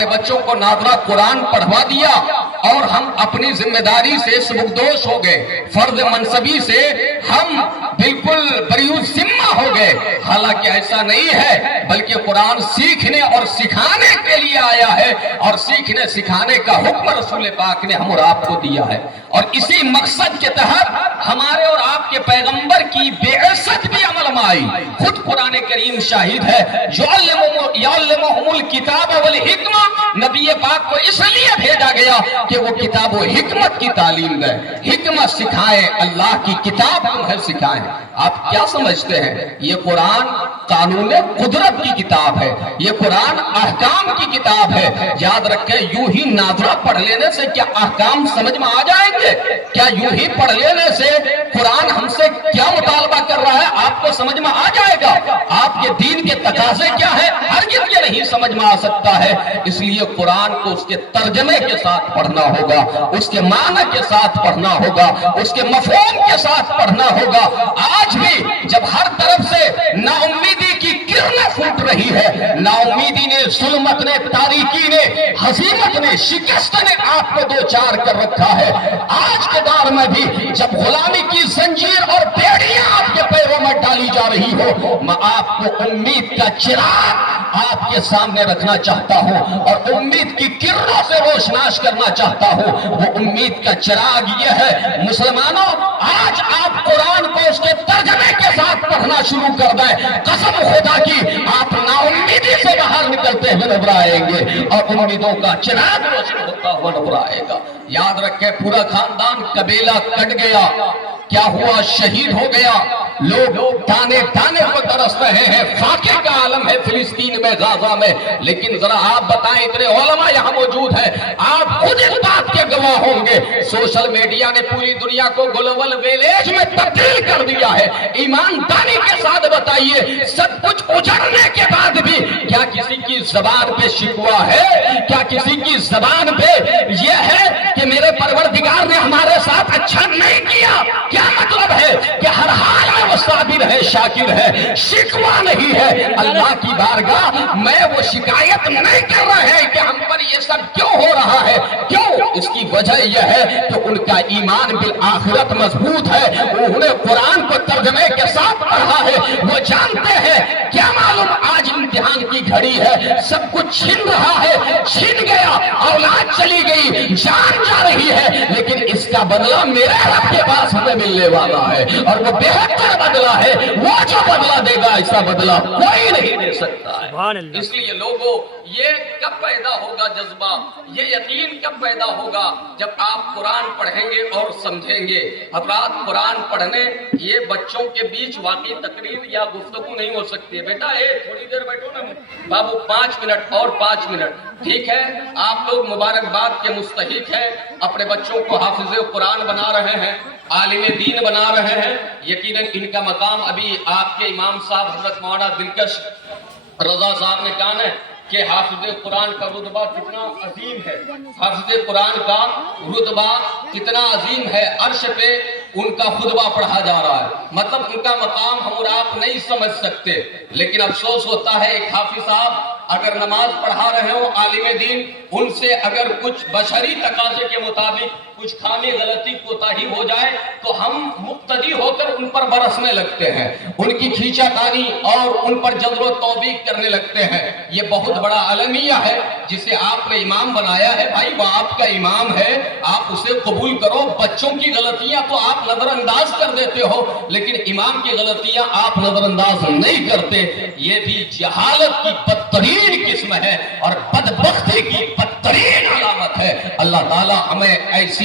बच्चों को नादरा कुरान पढ़वा दिया और हम अपनी जिम्मेदारी से सबकदोश हो गए, फर्ज मनसबी से हम बिल्कुल बरीउ जिम्मा हो गए। हालांकि ऐसा नहीं है, बल्कि कुरान सीखने और सिखाने के लिए आया है और सीखने सिखाने का हुक्म रसूल पाक ने हम और आपको दिया है। और इसी मकसद के तहत हमारे और आपके पैगंबर की बेइज्जत भी अमल में आई। खुद कुरान करीम शाहिद है, युअल्लिमुहुमुल किताब वल हिकमा, नबी पाक को इसलिए भेजा गया कि वो किताब व हिकमत की तालीम दे, हिकमत सिखाए, अल्लाह की किताब तुम्हें सिखाए। आप क्या समझते हैं? ये कुरान कानून कुदरत की किताब है, ये कुरान अहकाम की किताब है। याद रखें, यूं ही नाज़रा पढ़ लेने से क्या अहकाम समझ में आ जाएंगे? क्या यूं ही पढ़ लेने से कुरान हमसे क्या मुतालबा कर रहा है आपको समझ में आ जाएगा? आपके दीन के तकाज़े क्या है, हरगिज़ ये नहीं समझ में आ सकता है। इसलिए कुरान को उसके तर्जमे के साथ पढ़ना होगा, उसके माना के साथ पढ़ना होगा, उसके मफ़हूम के साथ पढ़ना होगा। आज भी जब हर तरफ से नाउम्मीदी की किरणें फूट रही है, नाउम्मीदी ने, जुल्मत ने, तारीकी ने, हजीमत ने, शिकस्त ने आपको दो चार कर रखा है। आज के दौर में भी जब गुलामी की जंजीर और बेड़ियां आपके पैरों में डाली जा रही हो, मैं आपको उम्मीद का चिराग आपके सामने रखना चाहता हूं और उम्मीद की किरणों से रोशनाश करना चाहता हूं। वो उम्मीद का चिराग ये है, मुसलमानों, आज आप कुरान को उसके तर्जमे के साथ पढ़ना शुरू कर दें, कसम खुदा की आप नाउम्मीदी से बाहर निकलते हुए नजर आएंगे और उम्मीदों का चिराग रोशन होता हुआ नजर आएगा। याद रखें, पूरा खानदान कबीला कट गया, क्या हुआ? शहीद हो गया। लोग ताने ताने को तरस रहे हैं, फाके का आलम है फिलिस्तीन में, गाजा में। लेकिन जरा आप बताएं, इतने उलमा यहाँ मौजूद हैं, आप खुद इस बात के गवाह होंगे, सोशल मीडिया ने पूरी दुनिया को ग्लोबल विलेज में तब्दील कर दिया है। ईमानदारी के साथ बताइए, सब कुछ उजड़ने के बाद भी क्या किसी की जबान पे शिकवा है? क्या किसी की जबान पे यह है कि मेरे परवरदिगार ने हमारे साथ अच्छा नहीं किया? क्या मतलब है कि हर हाल में वो साबिर है, शाकिर है, शिकवा नहीं है। अल्लाह की बारगाह में वो शिकायत नहीं कर रहे हैं कि हम पर ये सब क्यों हो रहा है। क्यों? इसकी वजह यह है कि उनका ईमान बिल आखिरत मजबूत है, उन्होंने कुरान को तर्जमे के साथ पढ़ा है। वो जानते हैं, क्या मालूम आज इम्तिहान की घड़ी है, सब कुछ छिन रहा है, छिन गया, औलाद चली गई, जान जा रही है, लेकिन इसका बदला मेरे रब के पास हमें मिलने वाला है और वो बेहतर बदला है। वो जो बदला देगा, ऐसा बदला कोई नहीं दे सकता है। इसलिए लोगों, ये कब पैदा होगा जज्बा, ये यकीन कब पैदा होगा? जब आप कुरान पढ़ेंगे और समझेंगे। हज़रात, कुरान पढ़ने ये बच्चों के बीच वाकई तकरीर या गुफ्तगू नहीं हो सकती है। बेटा थोड़ी देर बैठो ना बाबू, 5 मिनट और 5 मिनट, ठीक है? आप लोग मुबारकबाद के मुस्तहिक हैं, अपने बच्चों को हाफिज़े कुरान बना रहे हैं, आलिम दीन बना रहे हैं। यकीनन इनका मकाम अभी आपके इमाम साहब हज़रत मौलाना दिलकश रजा साहब ने कहा है कि हाफिज़े कुरान का रुतबा कितना अजीम है, हाफिज़े कुरान का रुतबा कितना अजीम है। अर्श पे उनका खुतबा पढ़ा जा रहा है, मतलब उनका मकाम हम और आप नहीं समझ सकते। लेकिन अफसोस होता है, एक हाफिज साहब अगर नमाज पढ़ा रहे हो, आलिम दीन, उनसे अगर कुछ बशरी तकाजे के मुताबिक कुछ खामी गलती कोताही हो जाए तो हम मुक्तदी होकर उन पर बरसने लगते हैं, उनकी खींचातानी और उन पर जज़्र तौबीक करने लगते हैं। ये बहुत बड़ा अलमिया है जिसे आपने इमाम बनाया है। भाई, वो आपका इमाम है, आप उसे कबूल करो। बच्चों की गलतियां तो आप नजरअंदाज कर देते हो, लेकिन इमाम की गलतियां आप नजरअंदाज नहीं करते। ये भी जहालत की बदतरीन किस्म है और बदबख्ती की बदतरीन अलामत है। अल्लाह ताला हमें ऐसी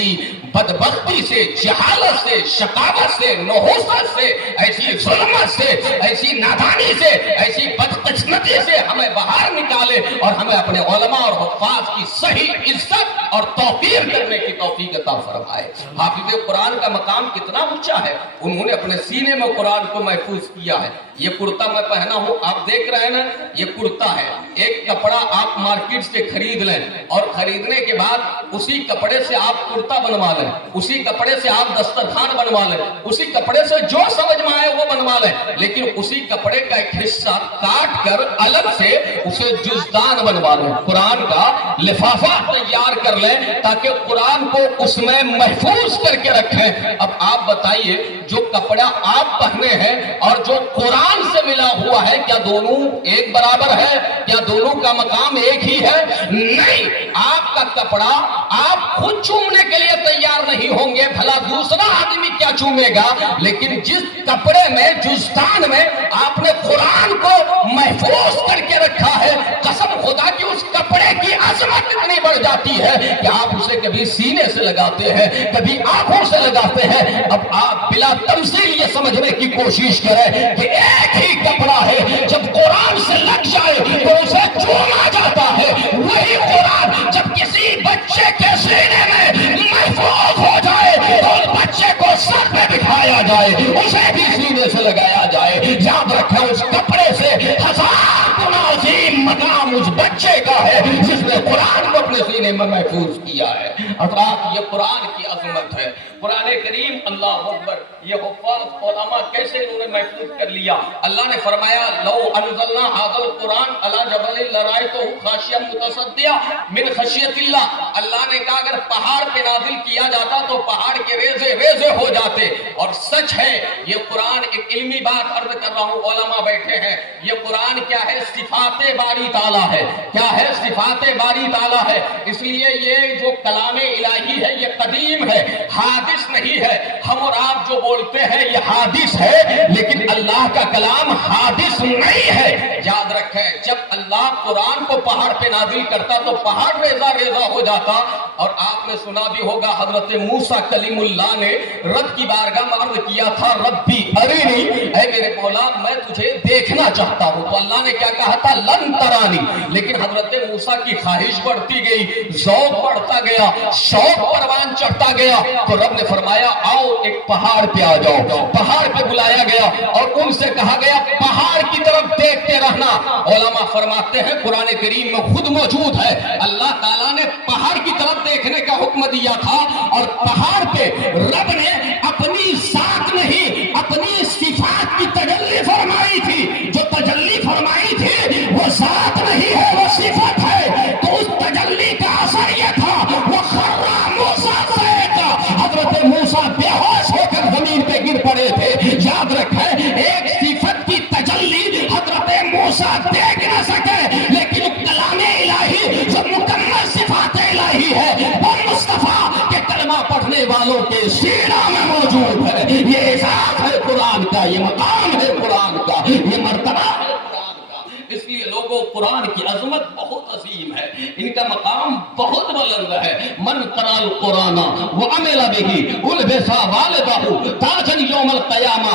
बदबख्ती से, जहालत से, शकावत से, नहुसत से, ऐसी जुल्मत से, ऐसी नादानी से, ऐसी बदकिस्मती से हमें बाहर निकाले और हमें अपने उलमा और हुफ्फाज की सही इज्जत और तौकीर करने की तौफीक अता फरमाए। हाफिज़ कुरान का मकाम कितना ऊंचा है, उन्होंने अपने सीने में कुरान को महफूज किया है। یہ کرتا میں پہنا ہوں، آپ دیکھ رہے ہیں نا، یہ کرتا ہے۔ ایک کپڑا آپ مارکیٹ سے خرید لیں اور خریدنے کے بعد اسی کپڑے سے آپ کرتا بنوا لیں، اسی کپڑے سے آپ دسترخوان بنوا لیں، اسی کپڑے سے جو سمجھ میں آئے وہ بنوا لیں، لیکن اسی کپڑے کا ایک حصہ کاٹ کر الگ سے اسے جزدان بنوا لیں، قرآن کا لفافہ تیار کر لیں تاکہ قرآن کو اس میں محفوظ کر کے رکھیں۔ اب آپ بتائیے، جو کپڑا آپ پہنے ہیں اور جو قرآن سے ملا ہوا ہے، کیا دونوں ایک برابر ہے؟ کیا دونوں کا مقام ایک ہی ہے؟ نہیں، آپ کا کپڑا آپ خود چومنے کے لیے تیار نہیں ہوں گے، بھلا دوسرا آدمی کیا چومے گا، لیکن جس کپڑے میں، جزدان میں آپ نے قرآن کو محفوظ کر کے رکھا ہے، قسم خدا کی اس کپڑے کی عظمت اتنی بڑھ جاتی ہے کہ آپ اسے کبھی سینے سے لگاتے ہیں، کبھی آنکھوں سے لگاتے ہیں۔ اب آپ بلا تمثیل یہ سمجھنے کی کوشش کریں کہ ایک ہی کپڑا ہے، جب قرآن سے لگ جائے تو اسے چوما جاتا ہے، وہی قرآن جب کسی بچے کے سینے میں محفوظ ہو جائے تو اس بچے کو سر پہ بٹھایا جائے، اسے بھی سینے سے لگایا جائے۔ یاد رکھیں، اس کپڑے سے ہزار گنا عظیم مقام اس بچے کا ہے جس نے قرآن کو اپنے سینے میں محفوظ کیا ہے۔ حضرات، یہ قرآن کی عظمت ہے۔ قرآن کریم، اللہ اکبر، یہ حفاظ علماء کیسے انہوں نے محفوظ کر لیا۔ اللہ نے فرمایا، لو انزلنا هذا القرآن على جبل لرأيته خاشعا متصدعا من خشیۃ اللہ۔ اللہ نے کہا اگر پہاڑ پہ نازل کیا جاتا تو پہاڑ کے ریزے ریزے ہو جاتے۔ اور سچ ہے، یہ قرآن ایک علمی بات عرض کر رہا ہوں، علماء بیٹھے ہیں، یہ قرآن کیا ہے؟ صفات باری تعالیٰ ہے۔ کیا ہے؟ صفات باری تعالیٰ ہے۔ اس لیے یہ جو کلام الہی ہے یہ قدیم ہے، حادث نہیں ہے۔ ہم اور آپ جو بولتے ہیں یہ حادث ہے، لیکن اللہ کا کلام حادث نہیں ہے۔ یاد رکھیں، جب اللہ قرآن کو پہاڑ پہ نازل کرتا تو پہاڑ ریزہ ریزہ ہو جاتا۔ اور آپ نے سنا بھی ہوگا، حضرت موسیٰ کلیم اللہ نے رب کی بارگاہ میں عرض کیا تھا، ربی ارینی، اے میرے مولا میں تجھے دیکھنا چاہتا ہوں۔ تو اللہ نے کیا کہا تھا؟ لن ترانی۔ لیکن حضرت موسیٰ کی خواہش بڑھتی گئی، ذوق بڑھتا گیا، شوق پروان چڑھتا گیا، تو رب نے فرمایا آؤ ایک پہاڑ پہ آ جاؤ۔ پہاڑ پہ بلایا گیا اور ان سے کہا گیا پہاڑ کی طرف دیکھتے رہنا۔ علماء فرماتے ہیں قرآن کریم میں خود موجود ہے، اللہ تعالیٰ نے پہاڑ کی طرف دیکھنے کا حکم دیا تھا، اور پہاڑ پہ رب نے اپنی ذات نہیں اپنی صفات کی تجلی فرمائی تھی۔ جو تجلی فرمائی تھی وہ ذات نہیں ہے، وہ صفت ہے۔ تو اس تجلی کا اثر یہ تھا، وہ خرّا موسیٰ صعقا، حضرت موسیٰ بے ہوش ہو کر زمین پہ گر پڑے تھے۔ یاد رکھیں، ایک صفت کی تجلی حضرت موسیٰ دیکھ نہ سکے، لیکن کلام الہی جو مکمل صفات الہی ہے وہ مصطفیٰ کے کلمہ پڑھنے والوں کے سینہ میں موجود ہے۔ یہ احساس ہے قرآن کا، یہ مقام ہے قرآن کا، یہ مرتبہ ہے قرآن کا۔ اس لیے لوگوں، قرآن کی عظمت بہت عظیم ہے، ان کا مقام بہت بلند ہے۔ من قرأ القرآن وعمل به البس والدہ تاجا یوم القیامہ۔